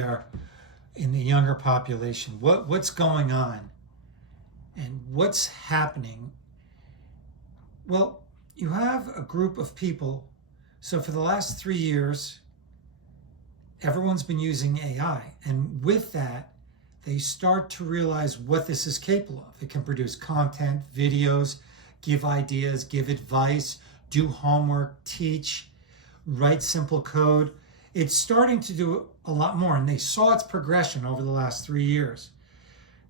there in the younger population. What's going on and what's happening? Well, you have a group of people. So for the last 3 years, everyone's been using AI. And with that, they start to realize what this is capable of. It can produce content, videos, give ideas, give advice, do homework, teach, write simple code. It's starting to do a lot more, and they saw its progression over the last 3 years.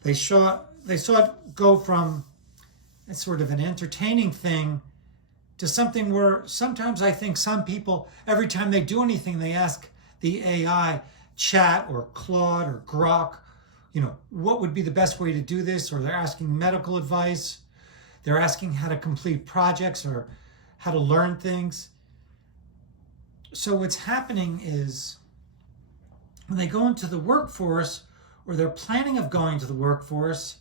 They saw it go from a sort of an entertaining thing to something where sometimes I think some people, every time they do anything, they ask the AI, Chat or Claude or Grok, what would be the best way to do this? Or they're asking medical advice. They're asking how to complete projects or how to learn things. So what's happening is when they go into the workforce or they're planning of going to the workforce,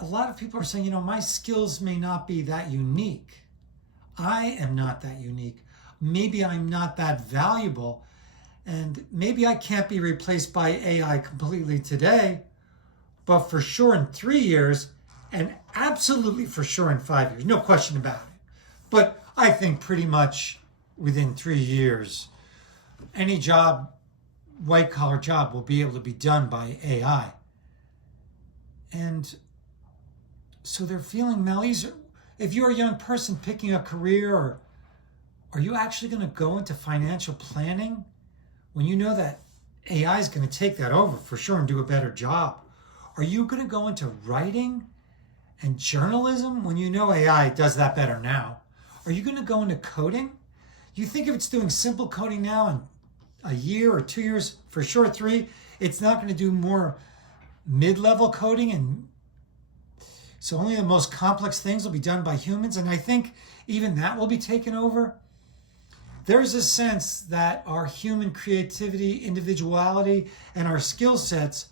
a lot of people are saying, my skills may not be that unique. I am not that unique. Maybe I'm not that valuable. And maybe I can't be replaced by AI completely today, but for sure in 3 years, and absolutely for sure in 5 years, no question about it. But I think pretty much within 3 years, any job, white collar job, will be able to be done by AI. And so they're feeling Malley's. If you're a young person picking a career, or are you actually going to go into financial planning when you know that AI is going to take that over for sure and do a better job? Are you going to go into writing and journalism when you know AI does that better now? Are you going to go into coding? You think if it's doing simple coding now in a year or 2 years, for sure 3, it's not going to do more mid-level coding, and so only the most complex things will be done by humans, and I think even that will be taken over. There's a sense that our human creativity, individuality, and our skill sets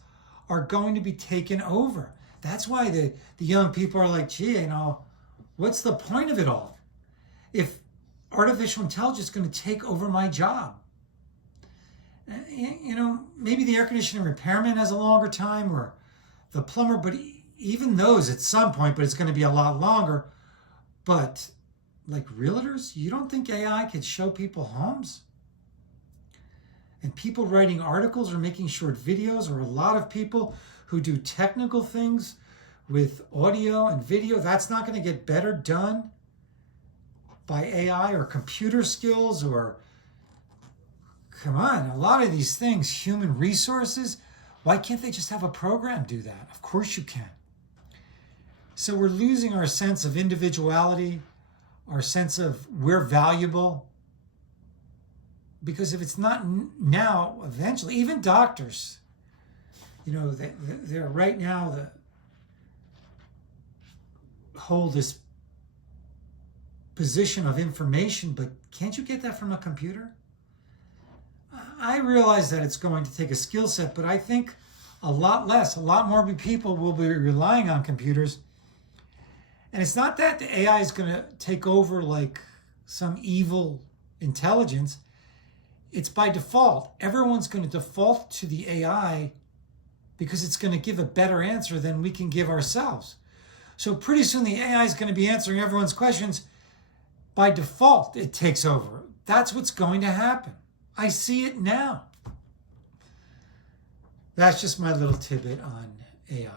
are going to be taken over. That's why the young people are like, gee, what's the point of it all? If artificial intelligence is going to take over my job. Maybe the air conditioning repairman has a longer time, or the plumber, but even those at some point, but it's going to be a lot longer. But like realtors, you don't think AI could show people homes? And people writing articles or making short videos, or a lot of people who do technical things with audio and video, that's not going to get better done by AI or computer skills, or come on, a lot of these things, human resources, why can't they just have a program do that? Of course you can. So we're losing our sense of individuality, our sense of we're valuable. Because if it's not now, eventually, even doctors, they're right now hold this position of information, but can't you get that from a computer? I realize that it's going to take a skill set, but I think a lot more people will be relying on computers. And it's not that the AI is going to take over like some evil intelligence. It's by default. Everyone's going to default to the AI because it's going to give a better answer than we can give ourselves. So pretty soon the AI is going to be answering everyone's questions. By default, it takes over. That's what's going to happen. I see it now. That's just my little tidbit on AI.